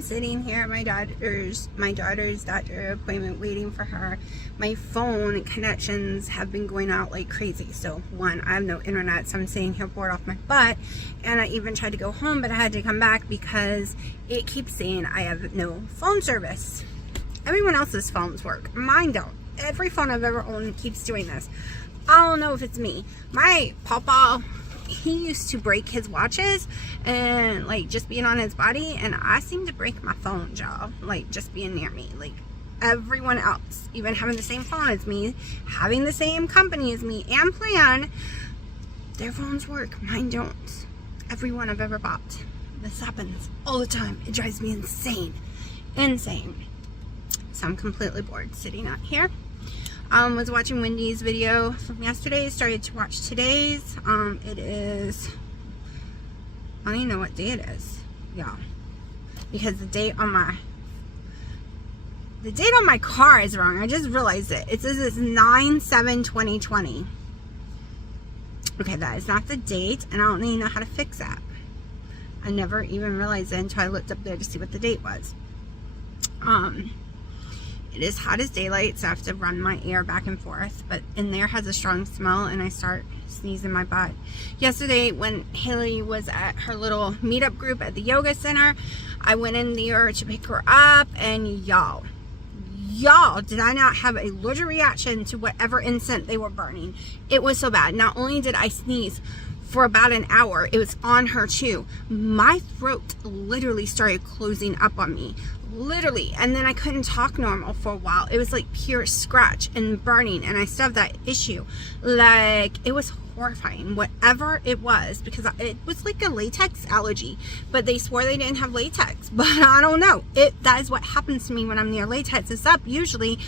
I'm sitting here at my daughter's doctor appointment waiting for her. My phone connections have been going out like crazy. So one, I have no internet, so I'm sitting here bored off my butt. And I even tried to go home, but I had to come back because it keeps saying I have no phone service. Everyone else's phones work. Mine don't. Every phone I've ever owned keeps doing this. I don't know if it's me. My papa, he used to break his watches and like just being on his body, and I seem to break my phone, y'all, like just being near me. Like everyone else, even having the same phone as me, having the same company as me and plan, their phones work. Mine don't. Everyone I've ever bought. This happens all the time. It drives me insane. Insane. So I'm completely bored sitting out here. Was watching Wendy's video from yesterday, started to watch today's. It is, I don't even know what day it is, y'all, because the date on my car is wrong. I just realized it. It says it's 9/7/2020. Okay, that is not the date, and I don't even know how to fix that. I never even realized it until I looked up there to see what the date was. It is hot as daylight, so I have to run my air back and forth, but in there has a strong smell and I start sneezing my butt. Yesterday when Haley was at her little meetup group at the yoga center, I went in there to pick her up, and y'all, did I not have a allergic reaction to whatever incense they were burning. It was so bad. Not only did I sneeze for about an hour, it was on her too. My throat literally started closing up on me. Literally. And then I couldn't talk normal for a while. It was like pure scratch and burning, and I still have that issue. Like, it was horrifying, whatever it was, because it was like a latex allergy, but they swore they didn't have latex, but I don't know. That is what happens to me when I'm near latex. It's up. Usually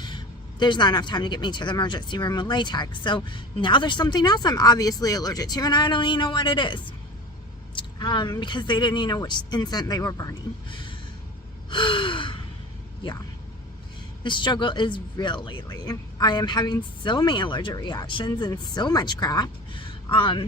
there's not enough time to get me to the emergency room with latex. So now there's something else I'm obviously allergic to, and I don't even know what it is. Because they didn't even know which incense they were burning. Yeah, the struggle is real lately. I am having so many allergic reactions and so much crap.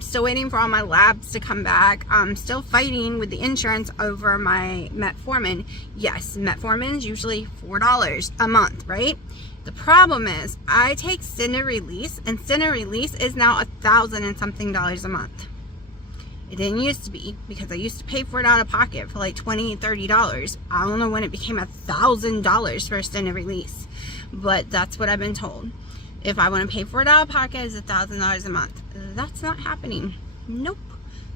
Still waiting for all my labs to come back. I'm still fighting with the insurance over my metformin. Yes, metformin is usually $4 a month, right? The problem is I take Cine Release, and Cine Release is now $1,000 and something a month. It didn't used to be, because I used to pay for it out of pocket for like $20, $30. I don't know when it became $1,000 for a Cine Release, but that's what I've been told. If I want to pay for it out of pocket, it's $1,000 a month. That's not happening. Nope.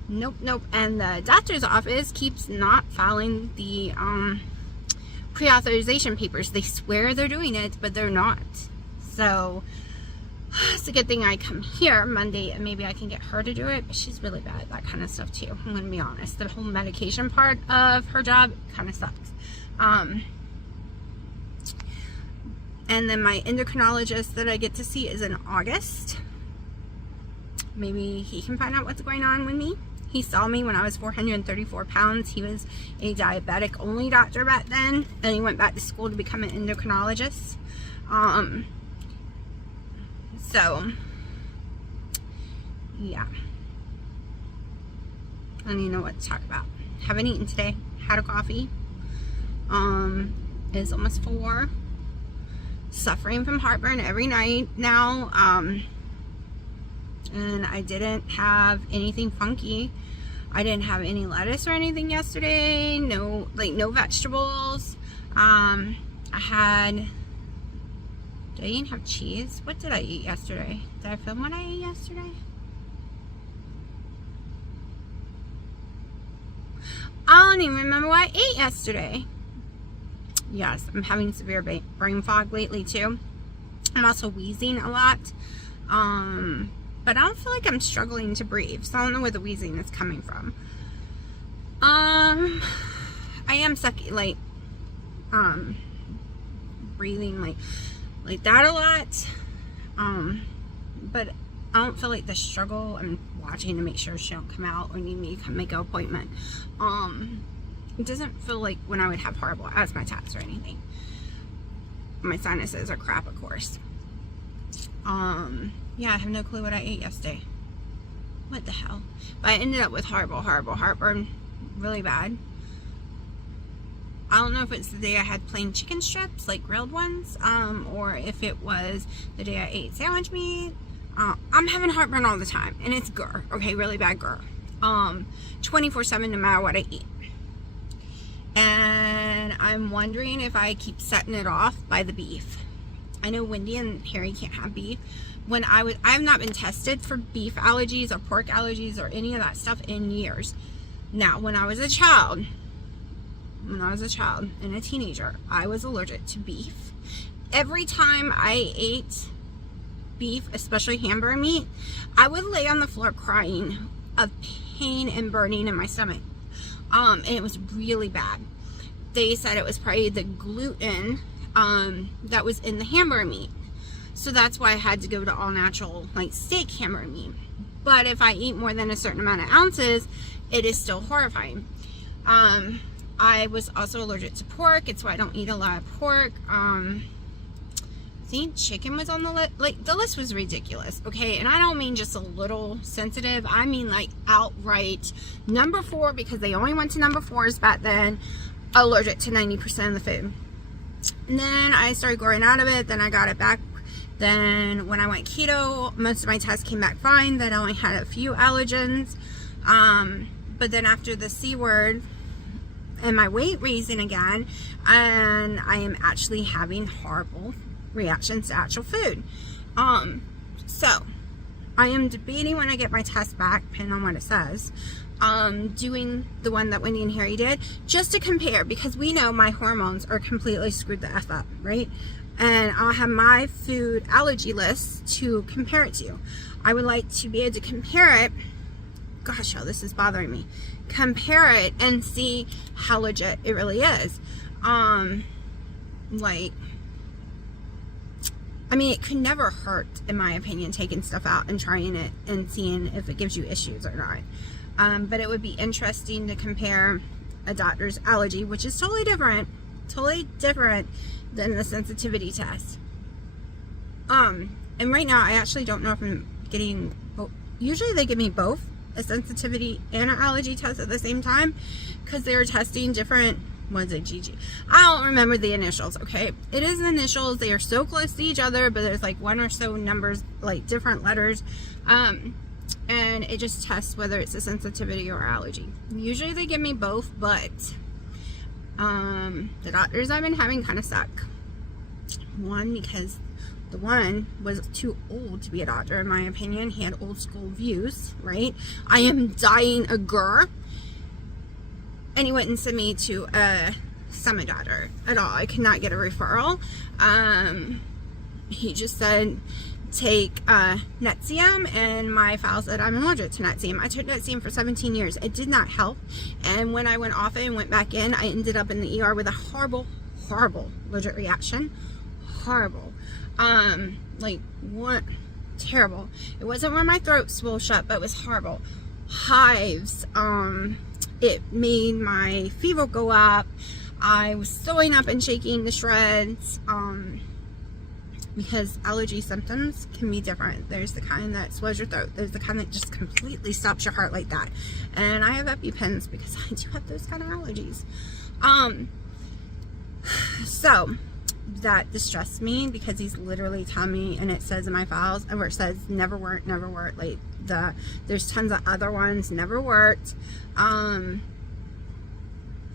Nope, nope. And the doctor's office keeps not filing the pre-authorization papers. They swear they're doing it, but they're not. So it's a good thing I come here Monday and maybe I can get her to do it, but she's really bad at that kind of stuff too. I'm gonna be honest. The whole medication part of her job kind of sucks. And then my endocrinologist that I get to see is in August. Maybe he can find out what's going on with me. He saw me when I was 434 pounds. He was a diabetic only doctor back then, and he went back to school to become an endocrinologist. So, yeah. I don't even know what to talk about. Haven't eaten today. Had a coffee. It's almost 4. Suffering from heartburn every night now. And I didn't have anything funky. I didn't have any lettuce or anything yesterday. No vegetables. I had... Did I even have cheese? What did I eat yesterday? Did I film what I ate yesterday? I don't even remember what I ate yesterday. Yes, I'm having severe brain fog lately too. I'm also wheezing a lot. But I don't feel like I'm struggling to breathe, so I don't know where the wheezing is coming from. I am sucking, like, breathing like that a lot. But I don't feel like the struggle. I'm watching to make sure she don't come out or need me to come make an appointment. It doesn't feel like when I would have horrible asthma attacks or anything. My sinuses are crap, of course. Yeah, I have no clue what I ate yesterday. What the hell? But I ended up with horrible heartburn. Really bad. I don't know if it's the day I had plain chicken strips, like grilled ones, or if it was the day I ate sandwich meat. I'm having heartburn all the time, and it's GER, okay, really bad GER, 24/7 no matter what I eat. And I'm wondering if I keep setting it off by the beef. I know Wendy and Harry can't have beef. I've not been tested for beef allergies or pork allergies or any of that stuff in years. Now, when I was a child and a teenager, I was allergic to beef. Every time I ate beef, especially hamburger meat, I would lay on the floor crying of pain and burning in my stomach. And it was really bad. They said it was probably the gluten that was in the hamburger meat. So that's why I had to go to all natural, like steak hamburger meat. But if I eat more than a certain amount of ounces, it is still horrifying. I was also allergic to pork. It's why I don't eat a lot of pork. See, chicken was on the list. Like, the list was ridiculous, okay? And I don't mean just a little sensitive. I mean, like, outright number 4, because they only went to number 4s back then, allergic to 90% of the food. And then I started growing out of it. Then I got it back. Then when I went keto, most of my tests came back fine. Then I only had a few allergens. But then after the C word and my weight raising again, and I am actually having horrible reactions to actual food. So I am debating when I get my test back, depending on what it says, doing the one that Wendy and Harry did, just to compare, because we know my hormones are completely screwed the F up, right? And I'll have my food allergy list to compare it to. I would like to be able to compare it. Gosh, oh, this is bothering me. Compare it and see how legit it really is. Like, I mean, it could never hurt, in my opinion, taking stuff out and trying it and seeing if it gives you issues or not. But it would be interesting to compare a doctor's allergy, which is totally different than the sensitivity test. And right now, I actually don't know if I'm getting both. Usually they give me both a sensitivity and an allergy test at the same time, because they're testing different, what is it, GG? I don't remember the initials, okay? It is initials. They are so close to each other, but there's like one or so numbers, like different letters. And it just tests whether it's a sensitivity or allergy. Usually they give me both, but the doctors I've been having kind of suck. One, because the one was too old to be a doctor, in my opinion. He had old school views, right? I am dying of GER. And he wouldn't send me to a stomach doctor at all. I could not get a referral. He just said, take Nexium, and my file said I'm allergic to Nexium. I took Nexium for 17 years. It did not help. And when I went off it and went back in, I ended up in the ER with a horrible allergic reaction. Horrible. Like, what? Terrible. It wasn't where my throat swelled shut, but it was horrible. Hives. It made my fever go up. I was throwing up and shaking to shreds. Because allergy symptoms can be different. There's the kind that swells your throat. There's the kind that just completely stops your heart like that. And I have EpiPens because I do have those kind of allergies. So that distressed me, because he's literally telling me, and it says in my files, and where it says never worked, like there's tons of other ones, never worked.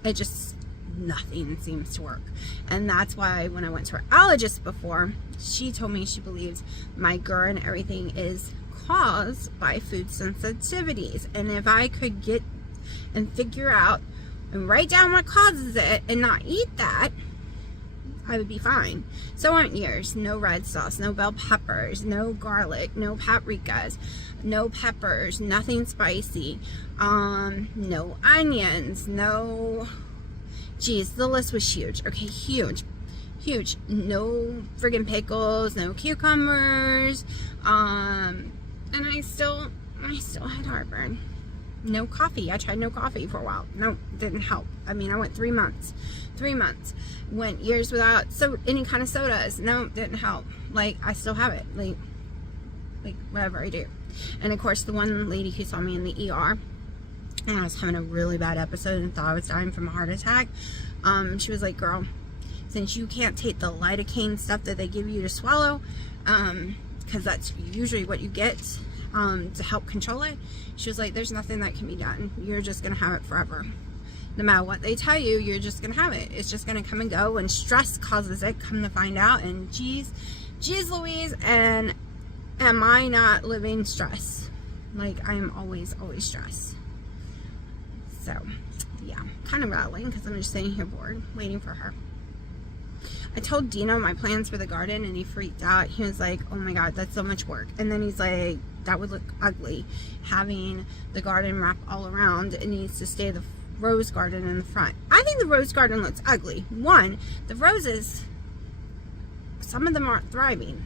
It just, nothing seems to work. And that's why when I went to her allergist before, she told me she believes my GER and everything is caused by food sensitivities. And if I could get and figure out and write down what causes it and not eat that, I would be fine. So I went years, no red sauce, no bell peppers, no garlic, no paprikas, no peppers, nothing spicy, no onions, no, geez, the list was huge. Okay, huge. No friggin' pickles, no cucumbers, and I still had heartburn. No coffee. I tried no coffee for a while. No, didn't help. I mean, I went 3 months. Went years without any kind of sodas. No, didn't help. Like, I still have it. Like whatever I do. And of course, the one lady who saw me in the ER, and I was having a really bad episode and thought I was dying from a heart attack, She was like, girl, since you can't take the lidocaine stuff that they give you to swallow, because that's usually what you get to help control it, she was like, there's nothing that can be done. You're just going to have it forever. No matter what they tell you, you're just going to have it. It's just going to come and go, and stress causes it, come to find out. And geez Louise, and am I not living stress? Like, I am always stressed. So, yeah, kind of rattling because I'm just sitting here bored, waiting for her. I told Dino my plans for the garden, and he freaked out. He was like, oh my God, that's so much work. And then he's like, that would look ugly, having the garden wrap all around. It needs to stay the rose garden in the front. I think the rose garden looks ugly. One, the roses, some of them aren't thriving.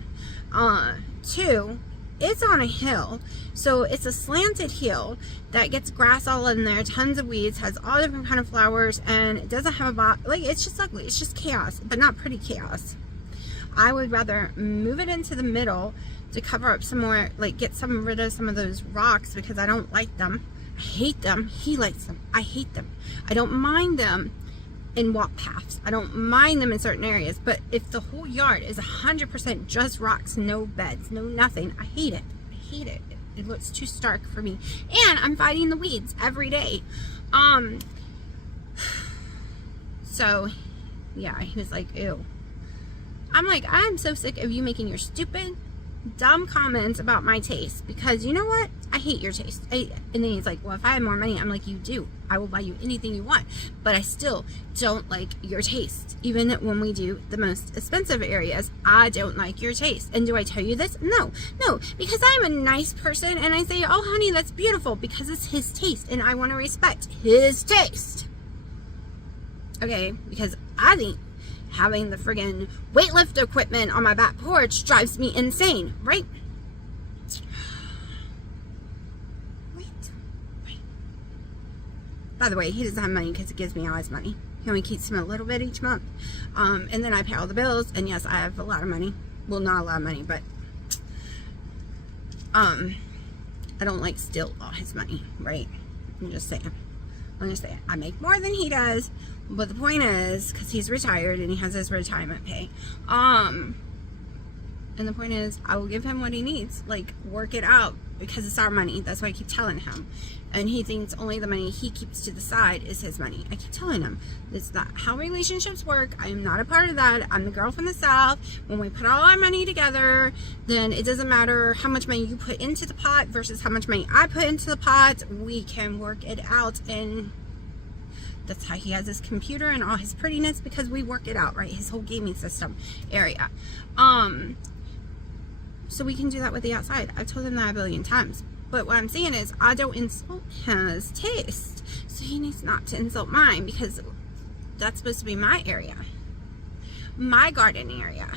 Two, it's on a hill, so it's a slanted hill that gets grass all in there, tons of weeds, has all different kind of flowers, and it doesn't have a like, it's just ugly. It's just chaos, but not pretty chaos. I would rather move it into the middle to cover up some more, like get rid of some of those rocks, because I don't like them. I hate them. He likes them. I hate them. I don't mind them in walk paths. I don't mind them in certain areas, but if the whole yard is 100% just rocks, no beds, no nothing, I hate it. I hate it. It looks too stark for me. And I'm fighting the weeds every day. So yeah, he was like, ew. I'm like, I'm so sick of you making your stupid, dumb comments about my taste, because you know what? I hate your taste. And then he's like, well, if I had more money, I'm like, you do. I will buy you anything you want, but I still don't like your taste. Even when we do the most expensive areas, I don't like your taste. And do I tell you this? No, because I'm a nice person, and I say, oh honey, that's beautiful, because it's his taste, and I want to respect his taste. Okay, because I think having the friggin' weightlift equipment on my back porch drives me insane, right? By the way, he doesn't have money because he gives me all his money. He only keeps him a little bit each month. And then I pay all the bills, and yes, I have a lot of money. Well, not a lot of money, but I don't like steal all his money, right? I'm just saying. I make more than he does, but the point is, because he's retired and he has his retirement pay, and the point is, I will give him what he needs, like, work it out, because it's our money. That's what I keep telling him. And he thinks only the money he keeps to the side is his money. I keep telling him, it's not how relationships work. I am not a part of that. I'm the girl from the South. When we put all our money together, then it doesn't matter how much money you put into the pot versus how much money I put into the pot. We can work it out, and that's how he has his computer and all his prettiness, because we work it out, right? His whole gaming system area. So we can do that with the outside. I've told him that a billion times. But what I'm saying is, I don't insult his taste. So he needs not to insult mine, because that's supposed to be my area. My garden area.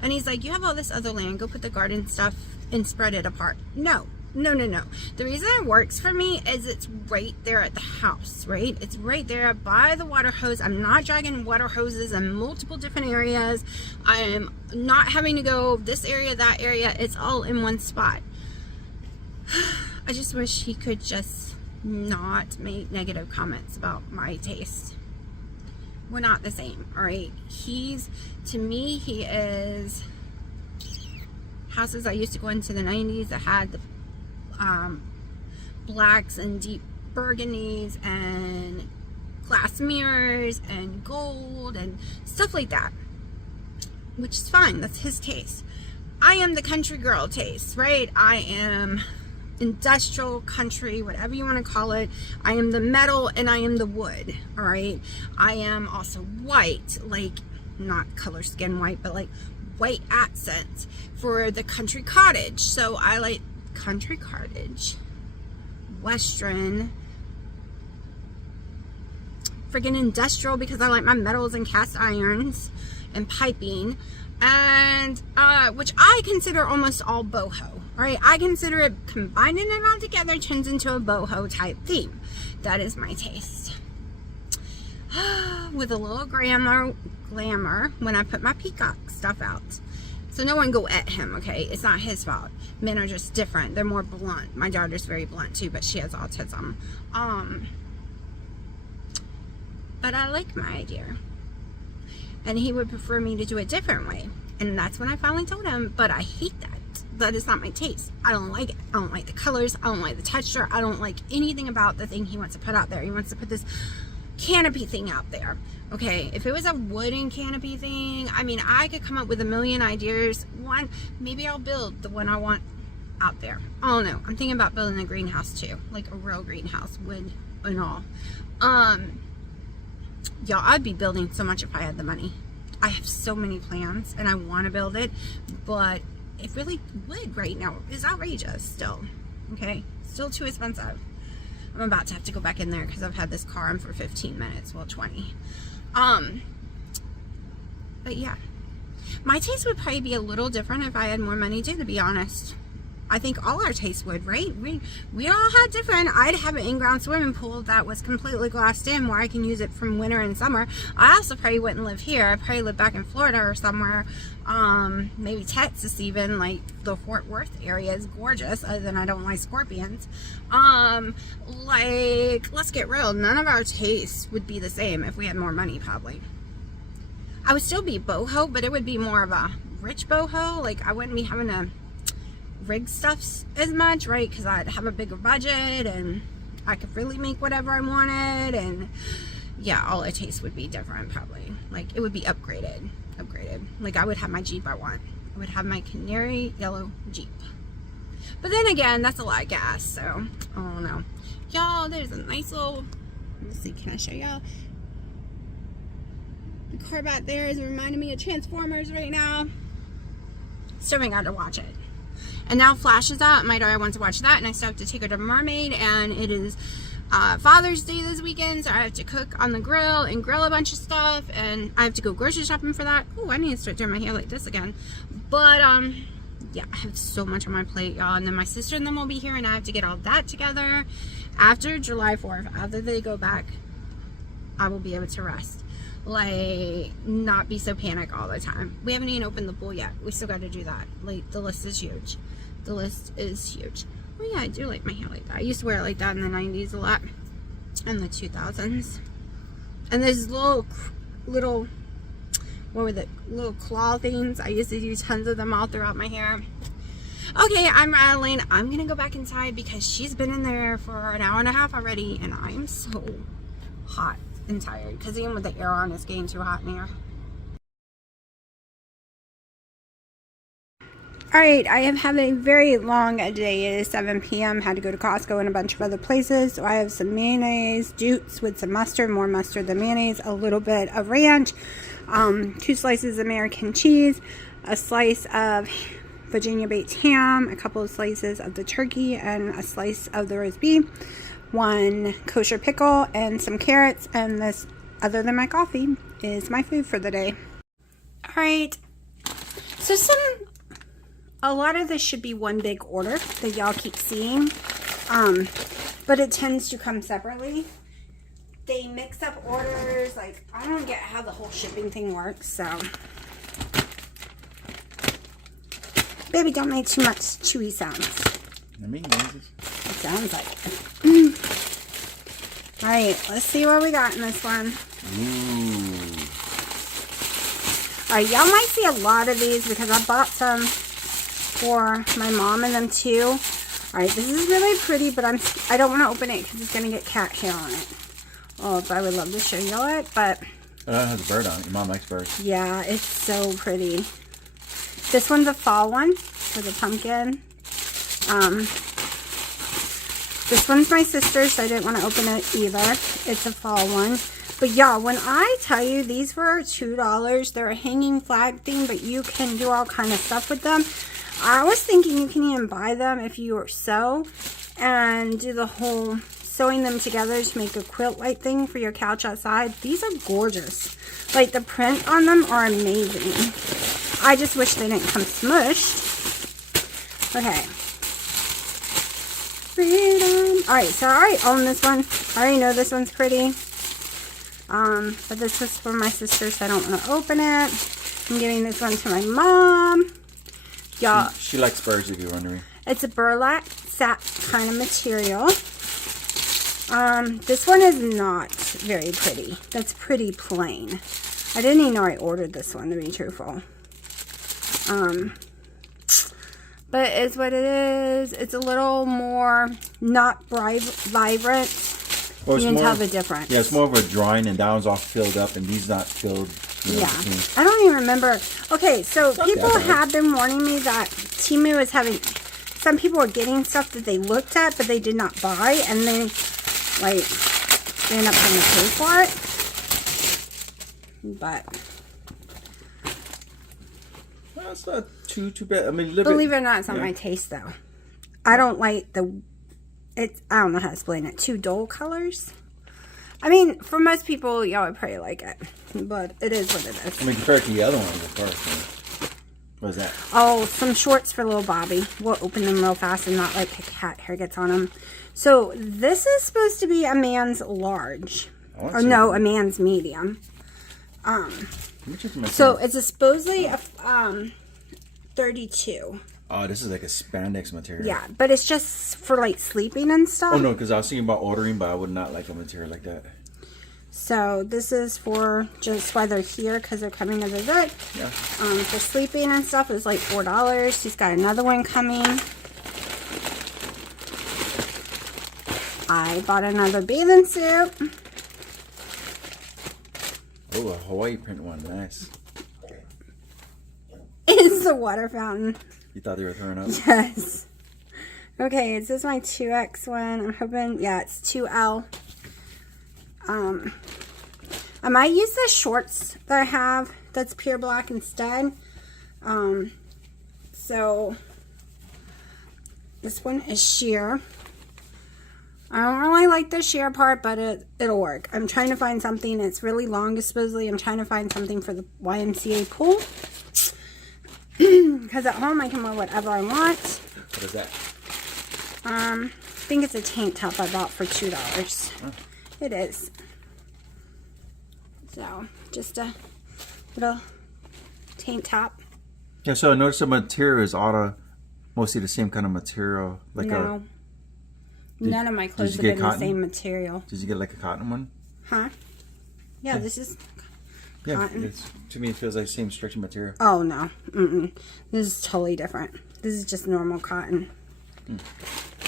And he's like, you have all this other land. Go put the garden stuff and spread it apart. No. The reason it works for me is it's right there at the house, right? It's right there by the water hose. I'm not dragging water hoses in multiple different areas. I am not having to go this area, that area. It's all in one spot. I just wish he could just not make negative comments about my taste. We're not the same, all right? To me, he is houses I used to go into the 90s that had the blacks and deep burgundies and glass mirrors and gold and stuff like that, which is fine. That's his taste. I am the country girl taste, right? I am industrial country, whatever you want to call it. I am the metal and I am the wood, all right? I am also white, like not color skin white, but like white accents for the country cottage. So I like country cottage, western, friggin' industrial, because I like my metals and cast irons and piping, and which I consider almost all boho. Right? I consider it, combining it all together turns into a boho type theme. That is my taste. With a little glamour when I put my peacock stuff out. So no one go at him, okay? It's not his fault. Men are just different. They're more blunt. My daughter's very blunt too, but she has autism. but I like my idea. And he would prefer me to do it a different way. And that's when I finally told him, but I hate that. That is not my taste. I don't like it. I don't like the colors. I don't like the texture. I don't like anything about the thing he wants to put out there. He wants to put this canopy thing out there. Okay, if it was a wooden canopy thing, I mean, I could come up with a million ideas. One, maybe I'll build the one I want out there. I don't know. I'm thinking about building a greenhouse too, like a real greenhouse, wood and all. Y'all, I'd be building so much if I had the money. I have so many plans and I want to build it, but it really would right now is outrageous still. Okay, still too expensive. I'm about to have to go back in there because I've had this car on for 15 minutes, well 20. But yeah, my taste would probably be a little different if I had more money too, to be honest. I think all our tastes would, right? We all had different. I'd have an in-ground swimming pool that was completely glassed in where I can use it from winter and summer. I also probably wouldn't live here. I'd probably live back in Florida or somewhere, maybe Texas even, like the Fort Worth area is gorgeous, other than I don't like scorpions. Like, let's get real, none of our tastes would be the same if we had more money, probably. I would still be boho, but it would be more of a rich boho. Like, I wouldn't be having to rig stuff as much, right? Because I'd have a bigger budget and I could really make whatever I wanted, and yeah, all our tastes would be different probably. Like, it would be upgraded. Like, I would have my Jeep I want. I would have my canary yellow Jeep. But then again, that's a lot of gas, so I don't know. Y'all, there's a nice little, let's see, can I show y'all? The car back there is reminding me of Transformers right now. Still ain't got to watch it. And now Flash is out. My daughter wants to watch that, and I still have to take her to Mermaid, and it is Father's Day this weekend, so I have to cook on the grill and grill a bunch of stuff, and I have to go grocery shopping for that. Oh, I need to start doing my hair like this again. But yeah, I have so much on my plate, y'all. And then my sister and them will be here, and I have to get all that together. After July 4th, after they go back, I will be able to rest. Like, not be so panic all the time. We haven't even opened the pool yet. We still got to do that. Like, the list is huge. The list is huge. Oh yeah, I do like my hair like that. I used to wear it like that in the 90s a lot, and the 2000s. And there's little, what were the little claw things? I used to do tons of them all throughout my hair. Okay, I'm rattling. I'm gonna go back inside because she's been in there for an hour and a half already, and I'm so hot and tired because even with the air on, it's getting too hot in here. Alright, I have had a very long day. It is 7 p.m. Had to go to Costco and a bunch of other places. So I have some mayonnaise, Jutes with some mustard, more mustard than mayonnaise, a little bit of ranch, 2 slices of American cheese, a slice of Virginia baked ham, a couple of slices of the turkey, and a slice of the roast beef, 1 kosher pickle, and some carrots. And this, other than my coffee, is my food for the day. Alright, so a lot of this should be one big order that y'all keep seeing, but it tends to come separately. They mix up orders. Like, I don't get how the whole shipping thing works, so. Baby, don't make too much chewy sounds. I mean, noises. It sounds like it. Alright, let's see what we got in this one. Ooh. Alright, y'all might see a lot of these because I bought some for my mom and them too. Alright, this is really pretty, but I don't want to open it because it's going to get cat hair on it. Oh, but I would love to show y'all it, but Oh, it has a bird on it. Your mom likes birds. yeah, it's so pretty. This one's a fall one for the pumpkin. This one's my sister's, so I didn't want to open it either. It's a fall one. But y'all, when I tell you these were $2, they're a hanging flag thing, but you can do all kind of stuff with them. I was thinking you can even buy them if you were sew and do the whole sewing them together to make a quilt-like thing for your couch outside. These are gorgeous. Like, the print on them are amazing. I just wish they didn't come smushed. Okay. Freedom. Alright, so I already own this one. I already know this one's pretty. But this was for my sister, so I don't want to open it. I'm giving this one to my mom. Y'all, She likes birds, if you're wondering. it's a burlap sack kind of material. This one is not very pretty. That's pretty plain. I didn't even know I ordered this one, to be truthful. But it's what it is. It's a little more not vibrant. Well, you can tell the difference. Yeah, it's more of a drawing, and that one's all filled up, and these not filled. Yeah. I don't even remember. Okay, so people have been warning me that Temu is having... Some people are getting stuff that they looked at, but they did not buy, and then, like, they end up having to pay for it. But... Well, it's not too bad. I mean, believe it or not, it's not my taste, though. I don't like the... I don't know how to explain it. Two dull colors. I mean, for most people, y'all would probably like it. But it is what it is. I mean, compared to the other ones, of course. What is that? Oh, some shorts for little Bobby. We'll open them real fast and not like cat hair gets on them. So, this is supposed to be a man's large. Or no, a man's medium. So, it's supposedly a 32. Oh, this is like a spandex material. Yeah, but it's just for like sleeping and stuff. Oh, no, because I was thinking about ordering, but I would not like a material like that. So this is for just why they're here, because they're coming to visit. Yeah. For sleeping and stuff is like $4. He's got another one coming. I bought another bathing suit. Oh, a Hawaii print one. Nice. It's the water fountain. You thought they were throwing up? Yes. Okay, is this my 2X one? I'm hoping, yeah, it's 2L. I might use the shorts that I have that's pure black instead. So this one is sheer. I don't really like the sheer part, but it'll work. I'm trying to find something that's really long, supposedly. I'm trying to find something for the YMCA pool. Because at home I can wear whatever I want. What is that? I think it's a tank top I bought for $2. Oh. It is. So, just a little tank top. Yeah, so I noticed the material is mostly the same kind of material. Like no. None of my clothes have been the same material. Did you get like a cotton one? Huh? Yeah, this is cotton. To me it feels like the same stretchy material. Oh, no. Mm-mm. This is totally different. This is just normal cotton.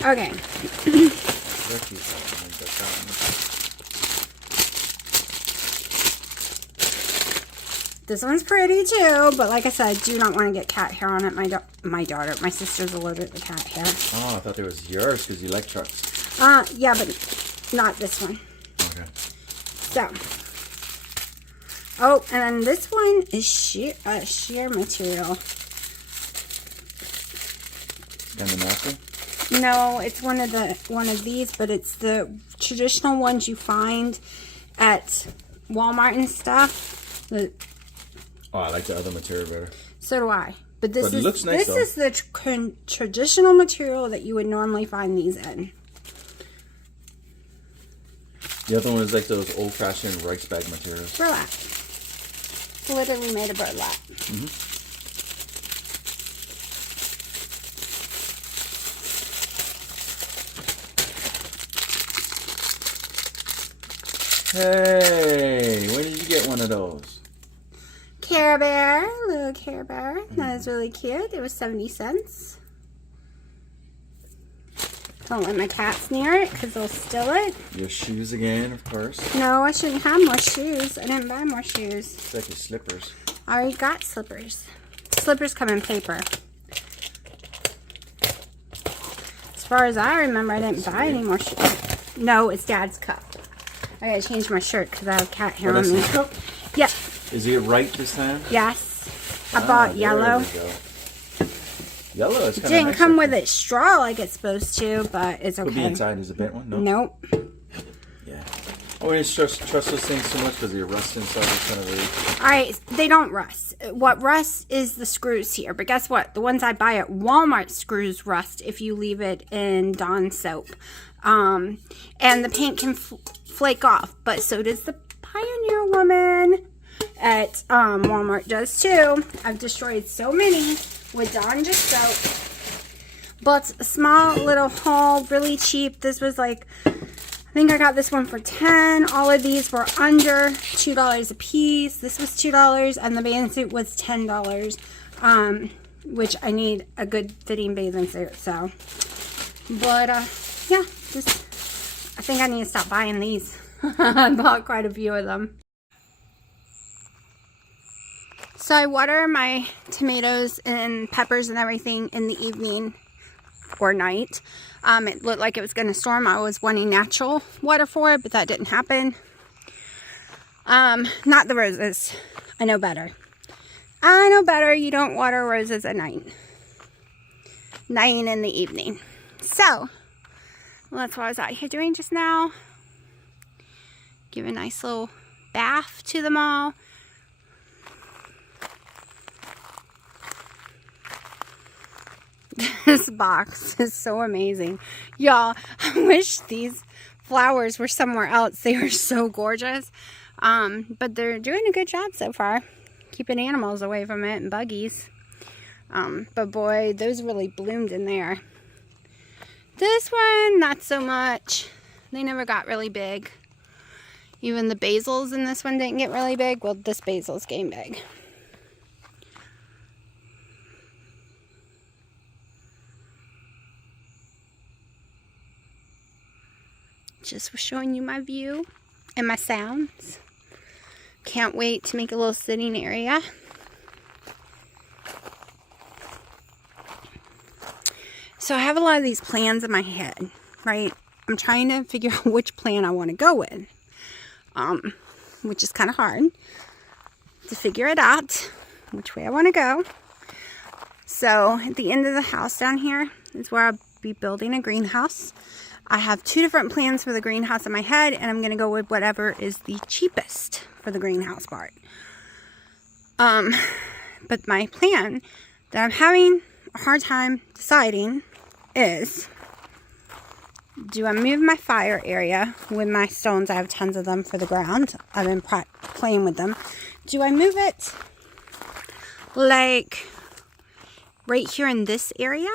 Okay. This one's pretty too, but like I said, I do not want to get cat hair on it. My sister's allergic to cat hair. Oh, I thought it was yours because you like trucks. Yeah, but not this one. Okay. So. Oh, and then this one is sheer material. Kind of natural? No, it's one of these, but it's the traditional ones you find at Walmart and stuff. Oh, I like the other material better. So do I. But it looks nice, this is the traditional material that you would normally find these in. The other one is like those old-fashioned rice bag materials. Burlap. Literally made of burlap. Hey, when did you get one of those? Care Bear, little Care Bear. That is really cute. It was 70 cents. Don't let my cats near it because they'll steal it. Your shoes again, of course. No, I shouldn't have more shoes. I didn't buy more shoes. It's like your slippers. I already got slippers. Slippers come in paper. As far as I remember, I didn't buy any more shoes. No, it's Dad's cup. I gotta change my shirt because I have cat hair on me. Yeah. Is it right this time? Yes. I bought yellow. Yellow is kind of It didn't nice come with a straw like it's supposed to, but it's okay. Could be inside. Is a bent one? No. Nope. Yeah. I wouldn't trust those things so much because they rust inside. It's kind of weird. Alright, they don't rust. What rusts is the screws here. But guess what? The ones I buy at Walmart screws rust if you leave it in Dawn soap. And the paint can flake off. But so does the Pioneer Woman at Walmart does too. I've destroyed so many with Dawn just soap. But a small little haul, really cheap. This was like I think I got this one for $10. All of these were under $2 a piece. This was $2 and the bathing suit was $10. Which I need a good fitting bathing suit, so. But, yeah, I think I need to stop buying these. I bought quite a few of them. So I water my tomatoes and peppers and everything in the evening or night. It looked like it was going to storm. I was wanting natural water for it, but that didn't happen. Not the roses. I know better. I know better. You don't water roses at night. Night in the evening. So, well, that's what I was out here doing just now. Give a nice little bath to them all. This box is so amazing. Y'all, I wish these flowers were somewhere else. They are so gorgeous. But they're doing a good job so far. Keeping animals away from it and buggies. But boy, those really bloomed in there. This one, not so much. They never got really big. Even the basils in this one didn't get really big. Well, this basil's getting big. Just was showing you my view and my sounds. Can't wait to make a little sitting area. So I have a lot of these plans in my head, right? I'm trying to figure out which plan I want to go with. Which is kind of hard to figure it out, which way I want to go. So at the end of the house down here is where I'll be building a greenhouse. I have 2 different plans for the greenhouse in my head, and I'm going to go with whatever is the cheapest for the greenhouse part. But my plan that I'm having a hard time deciding is, do I move my fire area with my stones? I have tons of them for the ground. I've been playing with them. Do I move it like right here in this area?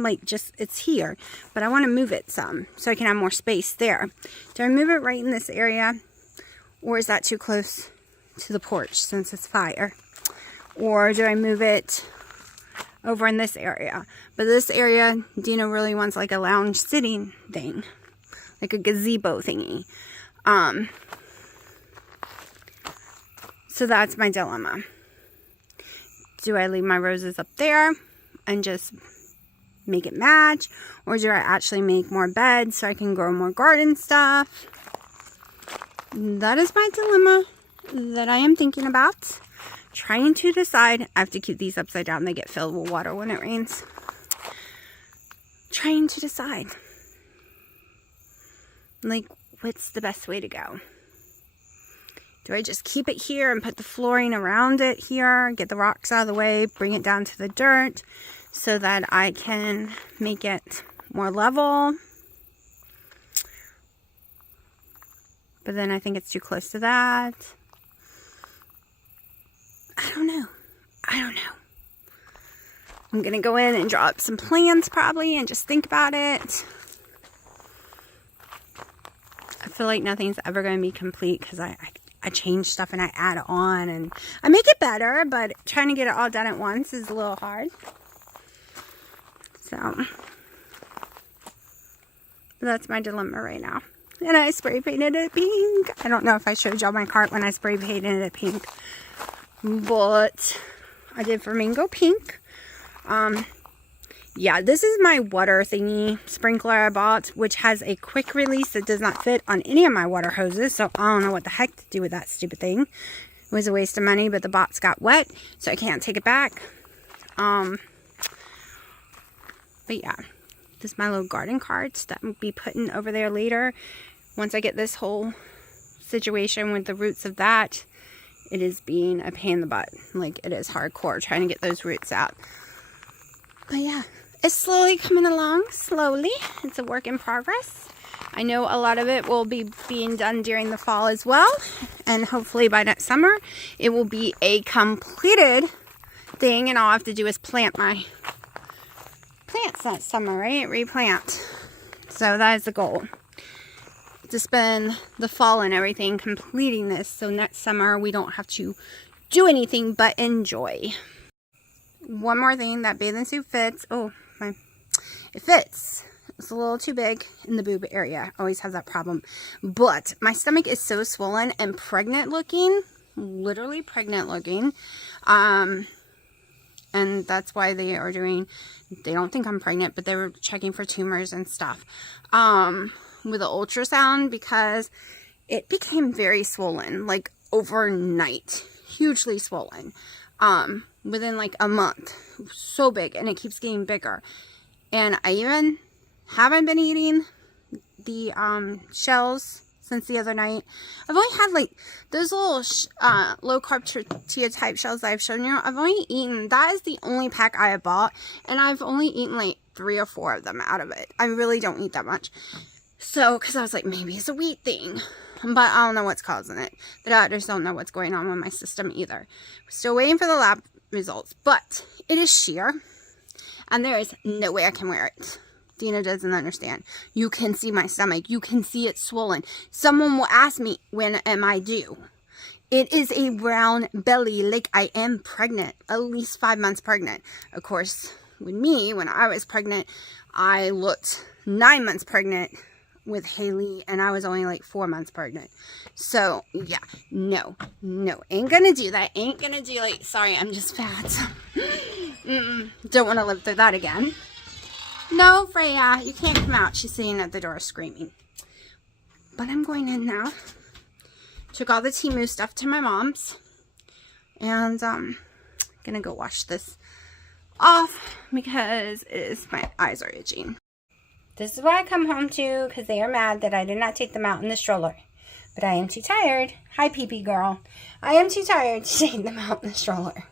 Like just, it's here, but I want to move it some so I can have more space there. Do I move it right in this area, or is that too close to the porch since it's fire? Or do I move it over in this area? But this area, Dino really wants like a lounge sitting thing, like a gazebo thingy. So that's my dilemma. Do I leave my roses up there and just make it match, or do I actually make more beds so I can grow more garden stuff? That is my dilemma that I am thinking about. Trying to decide. I have to keep these upside down. They get filled with water when it rains. Trying to decide. Like, what's the best way to go? Do I just keep it here and put the flooring around it here, get the rocks out of the way, bring it down to the dirt, so that I can make it more level? But then I think it's too close to that. I don't know. I'm going to go in and draw up some plans probably and just think about it. I feel like nothing's ever going to be complete because I change stuff and I add on and I make it better, but trying to get it all done at once is a little hard. So, that's my dilemma right now. And I spray painted it pink. I don't know if I showed y'all my cart when I spray painted it pink. But I did flamingo pink. Yeah, this is my water thingy sprinkler I bought, which has a quick release that does not fit on any of my water hoses. So I don't know what the heck to do with that stupid thing. It was a waste of money, but the box got wet, so I can't take it back. But yeah, this is my little garden carts that I'll be putting over there later. Once I get this whole situation with the roots of that, it is being a pain in the butt. Like, it is hardcore trying to get those roots out. But yeah, it's slowly coming along, slowly. It's a work in progress. I know a lot of it will be being done during the fall as well. And hopefully by next summer, it will be a completed thing. And all I have to do is plant my plants that summer, right? Replant. So that is the goal. to spend the fall and everything completing this, so next summer we don't have to do anything but enjoy. One more thing, that bathing suit fits. Oh, it fits. It's a little too big in the boob area. Always have that problem. But my stomach is so swollen and pregnant looking, literally pregnant looking. And that's why they don't think I'm pregnant, but they were checking for tumors and stuff with the ultrasound, because it became very swollen, like overnight, hugely swollen, within like a month. So big, and it keeps getting bigger. And I even haven't been eating the shells since the other night. I've only had like those little low carb tortilla type shells that I've shown you. I've only eaten, that is the only pack I have bought, and I've only eaten like 3 or 4 of them out of it. I really don't eat that much. So, because I was like, maybe it's a wheat thing, but I don't know what's causing it. The doctors don't know what's going on with my system either. We're still waiting for the lab results, but it is sheer, and there is no way I can wear it. Dina doesn't understand. You can see my stomach. You can see it swollen. Someone will ask me, when am I due? It is a round belly, like I am pregnant, at least 5 months pregnant. Of course, with me, when I was pregnant, I looked 9 months pregnant with Haley, and I was only like 4 months pregnant. So, yeah, no, ain't gonna do that. Ain't gonna do, like, sorry, I'm just fat. Don't want to live through that again. No, Freya, you can't come out. She's sitting at the door screaming. But I'm going in now. Took all the Temu stuff to my mom's. And gonna go wash this off because my eyes are itching. This is what I come home to because they are mad that I did not take them out in the stroller. But I am too tired. Hi, pee-pee girl. I am too tired to take them out in the stroller.